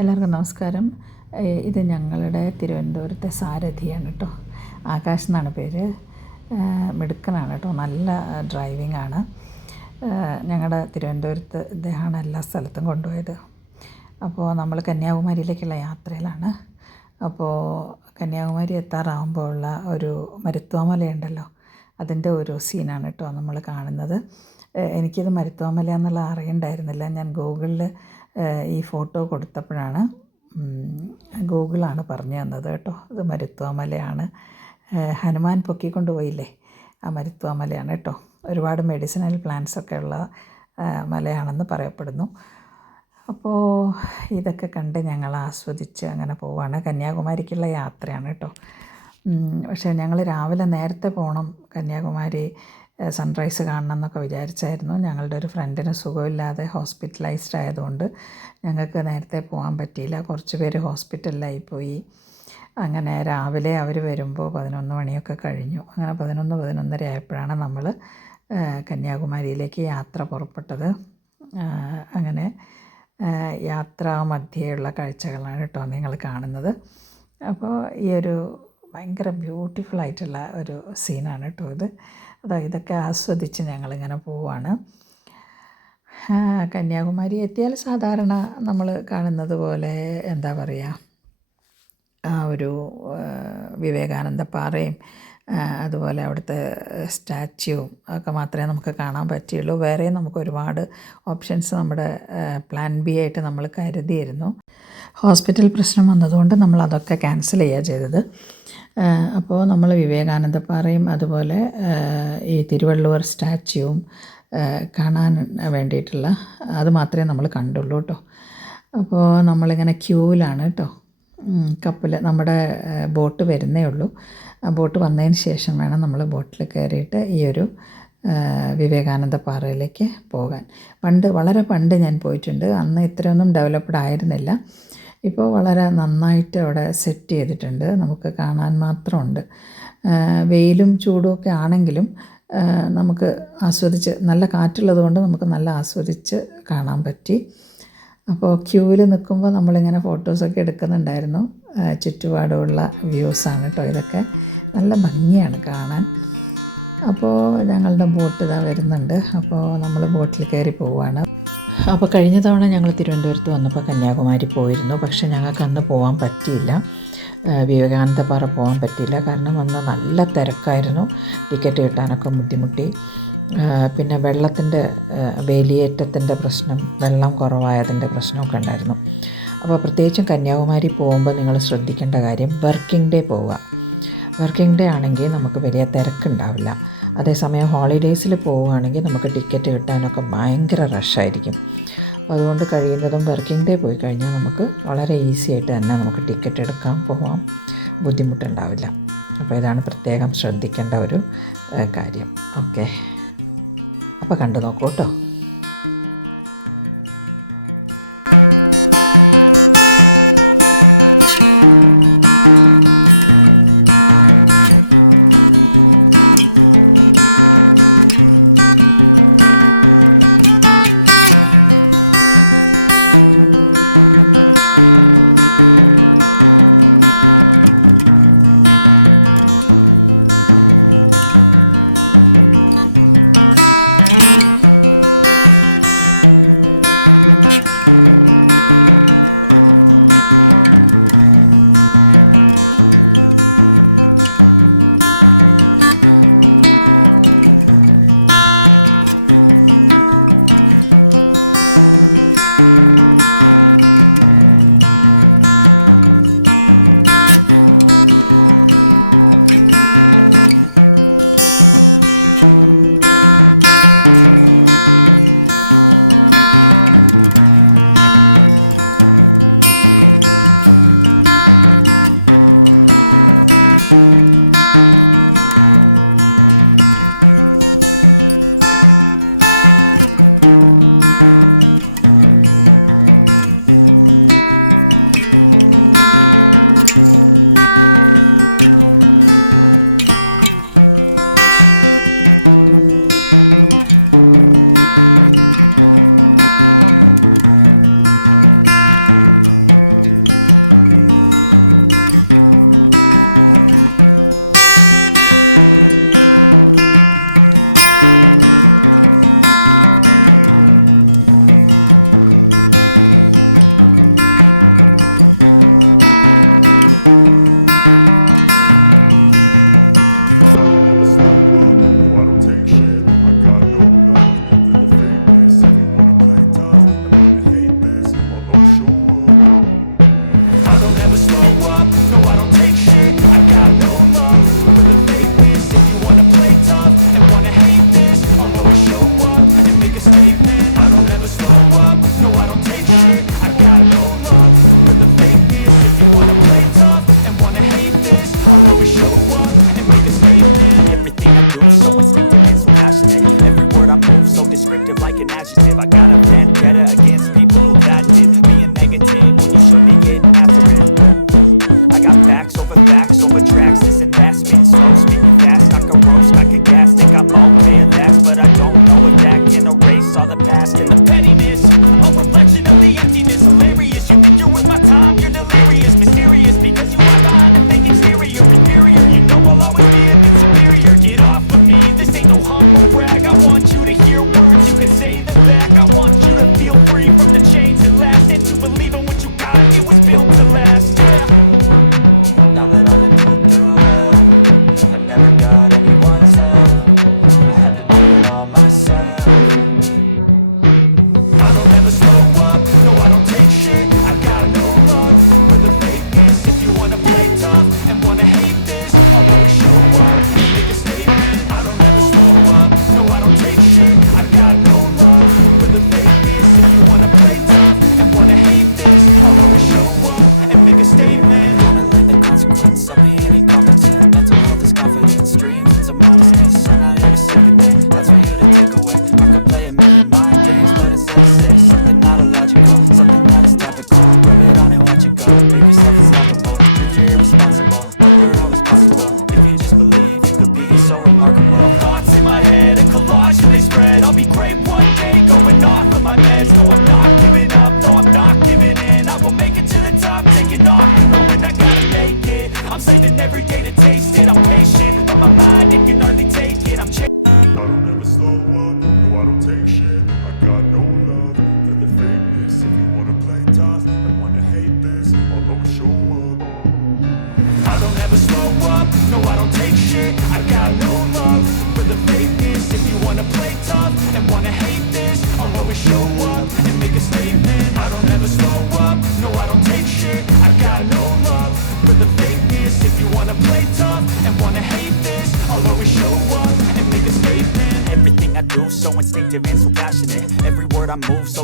എല്ലാവർക്കും നമസ്കാരം. ഇത് ഞങ്ങളുടെ തിരുവനന്തപുരത്തെ സാരഥിയാണ് കേട്ടോ. ആകാശ് എന്നാണ് പേര്. മിടുക്കനാണ് കേട്ടോ, നല്ല ഡ്രൈവിംഗ് ആണ്. ഞങ്ങളുടെ തിരുവനന്തപുരത്ത് ഇദ്ദേഹമാണ് എല്ലാ സ്ഥലത്തും കൊണ്ടുപോയത്. അപ്പോൾ നമ്മൾ കന്യാകുമാരിയിലേക്കുള്ള യാത്രയിലാണ്. അപ്പോൾ കന്യാകുമാരി എത്താറാകുമ്പോൾ ഉള്ള ഒരു മരുത്വാമലയുണ്ടല്ലോ, അതിൻ്റെ ഒരു സീനാണ് കേട്ടോ നമ്മൾ കാണുന്നത്. എനിക്കിത് മരുത്വാമല എന്നുള്ള അറിയണ്ടായിരുന്നില്ല. ഞാൻ ഗൂഗിളിൽ ഈ ഫോട്ടോ കൊടുത്തപ്പോഴാണ് ഗൂഗിളാണ് പറഞ്ഞു തന്നത് കേട്ടോ. ഇത് മരുത്വാമലയാണ്. ഹനുമാൻ പൊക്കിക്കൊണ്ട് പോയില്ലേ, ആ മരുത്വാമലയാണ് കേട്ടോ. ഒരുപാട് മെഡിസിനൽ പ്ലാന്റ്സ് ഒക്കെ ഉള്ള മലയാണെന്ന് പറയപ്പെടുന്നു. അപ്പോൾ ഇതൊക്കെ കണ്ട് ഞങ്ങൾ ആസ്വദിച്ച് അങ്ങനെ പോവുകയാണ്. കന്യാകുമാരിക്കുള്ള യാത്രയാണ് കേട്ടോ. പക്ഷേ ഞങ്ങൾ രാവിലെ നേരത്തെ പോകണം, കന്യാകുമാരി സൺറൈസ് കാണണം എന്നൊക്കെ വിചാരിച്ചായിരുന്നു. ഞങ്ങളുടെ ഒരു ഫ്രണ്ടിന് സുഖമില്ലാതെ ഹോസ്പിറ്റലൈസ്ഡ് ആയതുകൊണ്ട് ഞങ്ങൾക്ക് നേരത്തെ പോകാൻ പറ്റിയില്ല. കുറച്ച് പേര് ഹോസ്പിറ്റലിലായി പോയി. അങ്ങനെ രാവിലെ അവർ വരുമ്പോൾ 11 മണിയൊക്കെ കഴിഞ്ഞു. അങ്ങനെ 11-11:30 ആയപ്പോഴാണ് നമ്മൾ കന്യാകുമാരിയിലേക്ക് യാത്ര പുറപ്പെട്ടത്. അങ്ങനെ യാത്രാ മധ്യേയുള്ള കാഴ്ചകളാണ് കേട്ടോ നിങ്ങൾ കാണുന്നത്. അപ്പോൾ ഈ ഒരു ഭയങ്കര ബ്യൂട്ടിഫുള്ളായിട്ടുള്ള ഒരു സീനാണ് കേട്ടോ ഇത്. ഇതൊക്കെ ആസ്വദിച്ച് ഞങ്ങളിങ്ങനെ പോവുകയാണ്. കന്യാകുമാരി എത്തിയാൽ സാധാരണ നമ്മൾ കാണുന്നത് പോലെ എന്താ പറയുക, ഒരു വിവേകാനന്ദ പാറയും അതുപോലെ അവിടുത്തെ സ്റ്റാച്യുവും ഒക്കെ മാത്രമേ നമുക്ക് കാണാൻ പറ്റുള്ളൂ. വേറെ നമുക്ക് ഒരുപാട് ഓപ്ഷൻസ് നമ്മുടെ പ്ലാൻ ബി ആയിട്ട് നമ്മൾ കരുതിയിരുന്നു. ഹോസ്പിറ്റൽ പ്രശ്നം വന്നതുകൊണ്ട് നമ്മൾ അതൊക്കെ ക്യാൻസൽ ചെയ്യുക ചെയ്തത്. അപ്പോൾ നമ്മൾ വിവേകാനന്ദപ്പാറയും അതുപോലെ ഈ തിരുവള്ളുവർ സ്റ്റാച്യുവും കാണാൻ വേണ്ടിയിട്ടുള്ള അത് മാത്രമേ നമ്മൾ കണ്ടുള്ളൂ കേട്ടോ. അപ്പോൾ നമ്മളിങ്ങനെ ക്യൂവിലാണ് കേട്ടോ. കപ്പൽ നമ്മുടെ ബോട്ട് വരുന്നേ ഉള്ളൂ. ആ ബോട്ട് വന്നതിന് ശേഷം വേണം നമ്മൾ ബോട്ടിൽ കയറിയിട്ട് ഈ ഒരു വിവേകാനന്ദ പാറയിലേക്ക് പോകാൻ. വളരെ പണ്ട് ഞാൻ പോയിട്ടുണ്ട്. അന്ന് ഇത്രയൊന്നും ഡെവലപ്ഡ് ആയിരുന്നില്ല. ഇപ്പോൾ വളരെ നന്നായിട്ട് അവിടെ സെറ്റ് ചെയ്തിട്ടുണ്ട്. നമുക്ക് കാണാൻ മാത്രമുണ്ട്. വെയിലും ചൂടും ഒക്കെ ആണെങ്കിലും നമുക്ക് ആസ്വദിച്ച്, നല്ല കാറ്റുള്ളത് കൊണ്ട് നമുക്ക് നല്ല ആസ്വദിച്ച് കാണാൻ പറ്റി. അപ്പോൾ ക്യൂവിൽ നിൽക്കുമ്പോൾ നമ്മളിങ്ങനെ ഫോട്ടോസൊക്കെ എടുക്കുന്നുണ്ടായിരുന്നു. ചുറ്റുപാടുമുള്ള വ്യൂസാണ് കേട്ടോ ഇതൊക്കെ. നല്ല ഭംഗിയാണ് കാണാൻ. അപ്പോൾ ഞങ്ങളുടെ ബോട്ട് ഇതാ വരുന്നുണ്ട്. അപ്പോൾ നമ്മൾ ബോട്ടിൽ കയറി പോവുകയാണ്. അപ്പോൾ കഴിഞ്ഞ തവണ ഞങ്ങൾ തിരുവനന്തപുരത്ത് വന്നപ്പോൾ കന്യാകുമാരി പോയിരുന്നു. പക്ഷേ ഞങ്ങൾക്ക് അന്ന് പോകാൻ പറ്റിയില്ല, വിവേകാനന്ദ പാറ പോകാൻ പറ്റിയില്ല. കാരണം അന്ന് നല്ല തിരക്കായിരുന്നു, ടിക്കറ്റ് കിട്ടാനൊക്കെ ബുദ്ധിമുട്ടി. പിന്നെ വെള്ളത്തിൻ്റെ വേലിയേറ്റത്തിൻ്റെ പ്രശ്നം, വെള്ളം കുറവായതിൻ്റെ പ്രശ്നമൊക്കെ ഉണ്ടായിരുന്നു. അപ്പോൾ പ്രത്യേകിച്ചും കന്യാകുമാരി പോകുമ്പോൾ നിങ്ങൾ ശ്രദ്ധിക്കേണ്ട കാര്യം, വർക്കിംഗ് ഡേ പോവുക. വർക്കിംഗ് ഡേ ആണെങ്കിൽ നമുക്ക് വലിയ തിരക്കുണ്ടാവില്ല. അതേസമയം ഹോളിഡേയ്സിൽ പോവുകയാണെങ്കിൽ നമുക്ക് ടിക്കറ്റ് കിട്ടാനൊക്കെ ഭയങ്കര റഷായിരിക്കും. അപ്പോൾ അതുകൊണ്ട് കഴിയുന്നതും വർക്കിംഗ് ഡേ പോയി കഴിഞ്ഞാൽ നമുക്ക് വളരെ ഈസി ആയിട്ട് തന്നെ നമുക്ക് ടിക്കറ്റ് എടുക്കാൻ പോകാം, ബുദ്ധിമുട്ടുണ്ടാവില്ല. അപ്പോൾ ഇതാണ് പ്രത്യേകം ശ്രദ്ധിക്കേണ്ട ഒരു കാര്യം. ഓക്കെ, അപ്പോൾ കണ്ടു നോക്കൂ കേട്ടോ.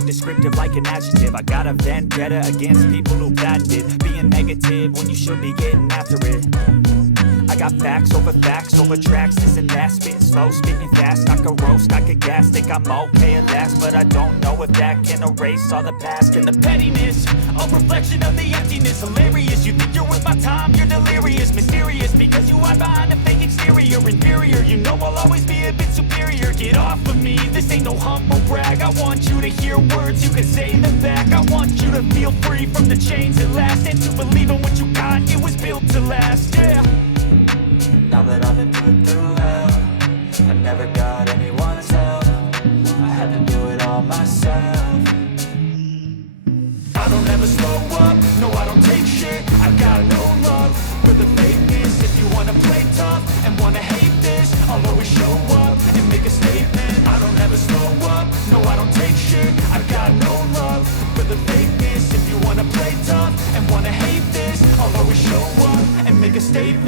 Descriptive like an adjective. I got a vendetta against people who patented being negative when you should be getting after it. I got facts over tracks, this and that. Spitting slow, spitting fast, I could roast, I could gas. Think I'm okay at last, but I don't know if that can erase all the past. And the pettiness, a reflection of the emptiness. Hilarious, you think you're worth my time, you're delirious. Mysterious, because you hide behind a fake exterior. Inferior, you know I'll always be a bit superior. Get off of me, this ain't no humble brag. I want you to hear words, you can say them back. I want you to feel free from the chains at last, and to believe in what you got, it was built to last, yeah. Now that I've been put through hell, I never got anyone's help. I had to do it all myself. I don't ever slow up, no I don't take shit. I've got no love for the fakeness. If you wanna play tough and wanna hate this, I'll always show up and make a statement. I don't ever slow up, no I don't take shit. I've got no love for the fakeness. If you wanna play tough and wanna hate this, I'll always show up and make a statement.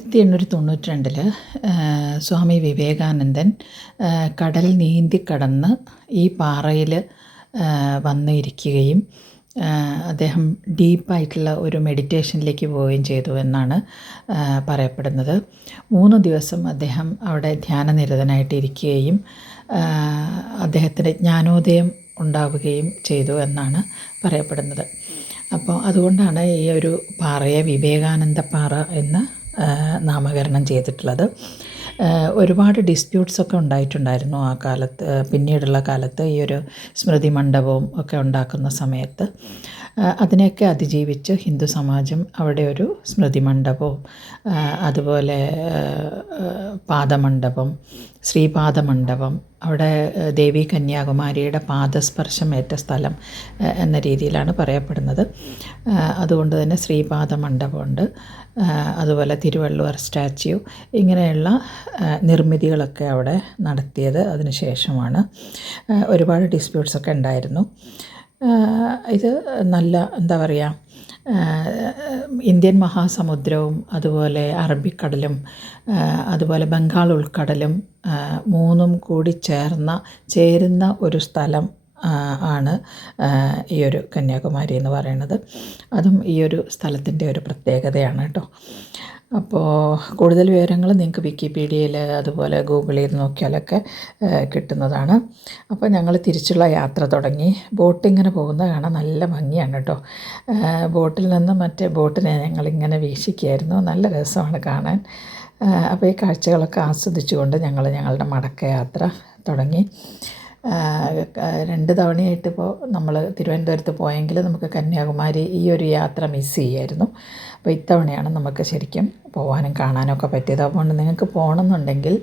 1892 സ്വാമി വിവേകാനന്ദൻ കടൽ നീന്തിക്കടന്ന് ഈ പാറയിൽ വന്നിരിക്കുകയും അദ്ദേഹം ഡീപ്പായിട്ടുള്ള ഒരു മെഡിറ്റേഷനിലേക്ക് പോവുകയും ചെയ്തു എന്നാണ് പറയപ്പെടുന്നത്. 3 ദിവസം അദ്ദേഹം അവിടെ ധ്യാനനിരതനായിട്ടിരിക്കുകയും അദ്ദേഹത്തിന് ജ്ഞാനോദയം ഉണ്ടാവുകയും ചെയ്തു എന്നാണ് പറയപ്പെടുന്നത്. അപ്പോൾ അതുകൊണ്ടാണ് ഈ ഒരു പാറയെ വിവേകാനന്ദ പാറ എന്ന് നാമകരണം ചെയ്തിട്ടുള്ളത്. ഒരുപാട് ഡിസ്പ്യൂട്ട്സൊക്കെ ഉണ്ടായിട്ടുണ്ടായിരുന്നു ആ കാലത്ത്. പിന്നീടുള്ള കാലത്ത് ഈ ഒരു സ്മൃതി മണ്ഡപവും ഒക്കെ ഉണ്ടാക്കുന്ന സമയത്ത് അതിനെയൊക്കെ അതിജീവിച്ച് ഹിന്ദു സമാജം അവിടെ ഒരു സ്മൃതി മണ്ഡപവും അതുപോലെ പാദമണ്ഡപം, ശ്രീപാദമണ്ഡപം, അവിടെ ദേവി കന്യാകുമാരിയുടെ പാദസ്പർശമേറ്റ സ്ഥലം എന്ന രീതിയിലാണ് പറയപ്പെടുന്നത്. അതുകൊണ്ട് തന്നെ ശ്രീപാദ മണ്ഡപമുണ്ട്. അതുപോലെ തിരുവള്ളുവർ സ്റ്റാച്യു, ഇങ്ങനെയുള്ള നിർമ്മിതികളൊക്കെ അവിടെ നടത്തിയത് അതിന് ശേഷമാണ്. ഒരുപാട് ഡിസ്പ്യൂട്ട്സൊക്കെ ഉണ്ടായിരുന്നു. ഇത് നല്ല എന്താ പറയുക, ഇന്ത്യൻ മഹാസമുദ്രവും അതുപോലെ അറബിക്കടലും അതുപോലെ ബംഗാൾ ഉൾക്കടലും മൂന്നും കൂടി ചേരുന്ന ഒരു സ്ഥലം ആണ് ഈ ഒരു കന്യാകുമാരി എന്ന് പറയുന്നത്. അതും ഈ ഒരു സ്ഥലത്തിൻ്റെ ഒരു പ്രത്യേകതയാണ് കേട്ടോ. അപ്പോൾ കൂടുതൽ വിവരങ്ങൾ നിങ്ങൾക്ക് വിക്കിപീഡിയയിൽ അതുപോലെ ഗൂഗിൾ ചെയ്ത് നോക്കിയാലൊക്കെ കിട്ടുന്നതാണ്. അപ്പോൾ ഞങ്ങൾ തിരിച്ചുള്ള യാത്ര തുടങ്ങി. ബോട്ടിങ്ങനെ പോകുന്നത് കാണാൻ നല്ല ഭംഗിയാണ് കേട്ടോ. ബോട്ടിൽ നിന്ന് മറ്റേ ബോട്ടിനെ ഞങ്ങളിങ്ങനെ വീക്ഷിക്കുകയായിരുന്നു. നല്ല രസമാണ് കാണാൻ. അപ്പോൾ ഈ കാഴ്ചകളൊക്കെ ആസ്വദിച്ചുകൊണ്ട് ഞങ്ങൾ ഞങ്ങളുടെ മടക്കയാത്ര തുടങ്ങി. 2 തവണയായിട്ടിപ്പോൾ നമ്മൾ തിരുവനന്തപുരത്ത് പോയെങ്കിൽ നമുക്ക് കന്യാകുമാരി ഈ ഒരു യാത്ര മിസ് ചെയ്യായിരുന്നു. അപ്പോൾ ഇത്തവണയാണ് നമുക്ക് ശരിക്കും പോകാനും കാണാനൊക്കെ പറ്റിയത്. അതുകൊണ്ട് നിങ്ങൾക്ക് പോകണമെന്നുണ്ടെങ്കിൽ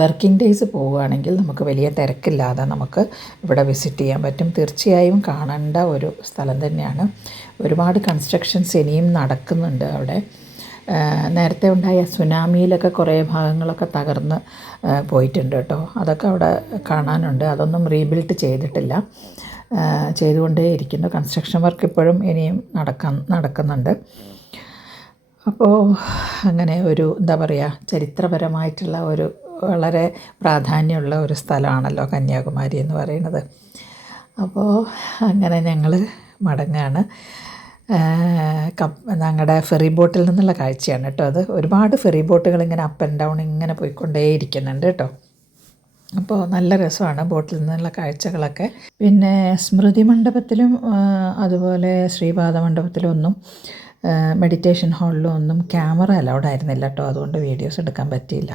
വർക്കിംഗ് ഡേയ്സ് പോവുകയാണെങ്കിൽ നമുക്ക് വലിയ തിരക്കില്ലാതെ നമുക്ക് ഇവിടെ വിസിറ്റ് ചെയ്യാൻ പറ്റും. തീർച്ചയായും കാണേണ്ട ഒരു സ്ഥലം തന്നെയാണ്. ഒരുപാട് കൺസ്ട്രക്ഷൻസ് ഇനിയും നടക്കുന്നുണ്ട് അവിടെ. നേരത്തെ ഉണ്ടായ സുനാമിയിലൊക്കെ കുറേ ഭാഗങ്ങളൊക്കെ തകർന്ന് പോയിട്ടുണ്ട് കേട്ടോ. അതൊക്കെ അവിടെ കാണാനുണ്ട്. അതൊന്നും റീബിൽഡ് ചെയ്തിട്ടില്ല, ചെയ്തുകൊണ്ടേ ഇരിക്കുന്നു. കൺസ്ട്രക്ഷൻ വർക്ക് ഇപ്പോഴും ഇനിയും നടക്കുന്നുണ്ട്. അപ്പോൾ അങ്ങനെ ഒരു എന്താ പറയുക, ചരിത്രപരമായിട്ടുള്ള ഒരു വളരെ പ്രാധാന്യമുള്ള ഒരു സ്ഥലമാണല്ലോ കന്യാകുമാരി എന്ന് പറയുന്നത്. അപ്പോൾ അങ്ങനെ ഞങ്ങൾ മടങ്ങാണ്. ഞങ്ങളുടെ ഫെറി ബോട്ടിൽ നിന്നുള്ള കാഴ്ചയാണ് കേട്ടോ അത്. ഒരുപാട് ഫെറി ബോട്ടുകൾ ഇങ്ങനെ അപ്പ് ആൻഡ് ഡൗൺ ഇങ്ങനെ പോയിക്കൊണ്ടേ ഇരിക്കുന്നുണ്ട് കേട്ടോ. അപ്പോൾ നല്ല രസമാണ് ബോട്ടിൽ നിന്നുള്ള കാഴ്ചകളൊക്കെ. പിന്നെ സ്മൃതി മണ്ഡപത്തിലും അതുപോലെ ശ്രീപാദ മണ്ഡപത്തിലും ഒന്നും മെഡിറ്റേഷൻ ഹാളിലും ഒന്നും ക്യാമറ അലൗഡ് ആയിരുന്നില്ല കേട്ടോ. അതുകൊണ്ട് വീഡിയോസ് എടുക്കാൻ പറ്റിയില്ല.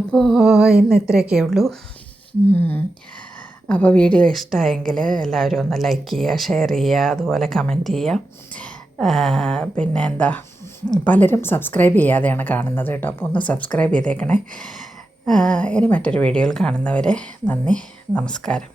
അപ്പോൾ ഇന്ന് ഇത്രയൊക്കെ ഉള്ളൂ. അപ്പോൾ വീഡിയോ ഇഷ്ടമായെങ്കിൽ എല്ലാവരും ഒന്ന് ലൈക്ക് ചെയ്യുക, ഷെയർ ചെയ്യുക, അതുപോലെ കമൻറ്റ് ചെയ്യുക. പിന്നെ എന്താ, പലരും സബ്സ്ക്രൈബ് ചെയ്യാതെയാണ് കാണുന്നത് കേട്ടോ. അപ്പോൾ ഒന്ന് സബ്സ്ക്രൈബ് ചെയ്തേക്കണേ. ഇനി മറ്റൊരു വീഡിയോയിൽ കാണുന്നവരെ നന്ദി, നമസ്കാരം.